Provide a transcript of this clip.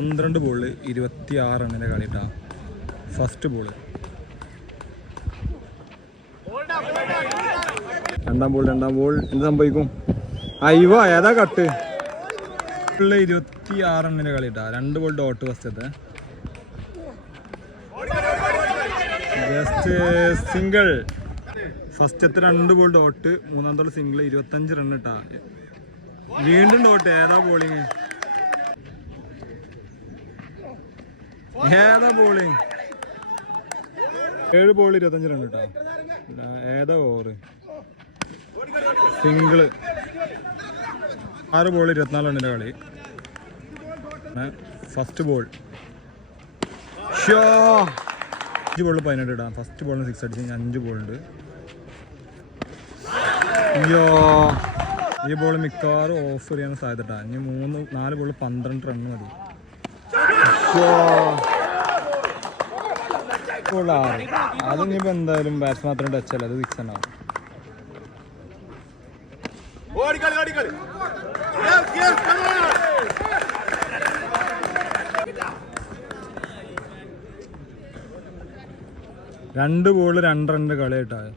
12 ball 26 റണ്ണിൻ്റെ കളിട്ടാ. First ball. രണ്ടാം ബോൾ എന്ത് സംഭവിക്കും? അയ്യോ ഏതാ കട്ട്? 26 റണ്ണിൻ്റെ കളിട്ടാ. 2 ബോൾ ഡോട്ട് ഫസ്റ്റത്തെ. Just single. ഫസ്റ്റത്തെ 2 ബോൾ ഡോട്ട്, മൂന്നാമത്തെ സിംഗിൾ. 25 റൺ ഇട്ടാ. വീണ്ടും ഡോട്ട്. ഏതാ ബോളിങ്? ഏതാ ബോളിങ്? 7 ബോൾ 25 റൺ ഇട്ടാ. ഏതാ ഓവറ്? സിംഗിള്. 6 ബോൾ 24 റണ്ണിൻ്റെ കളി. First ball. 5 ബോൾ 18 ഇടാം. ഫസ്റ്റ് ബോളിന് 6 അടിച്ച് 5 ബോളുണ്ട്. അയ്യോ, ഈ ബോൾ മിക്കവാറും ഓഫ് ചെയ്യാൻ സാധ്യത. ഇനി 4 ബോൾ 12 റണ്ണ് മതി. ബോൾ 6. അതിനിപ്പോൾ എന്തായാലും ബാറ്റ്സ് മാത്രം ടച്ച് അല്ല, അത് 6 ഉണ്ടാവും. രണ്ട് ബോൾ 2 റണ്ണിൻ്റെ കളിയായിട്ടാണ്.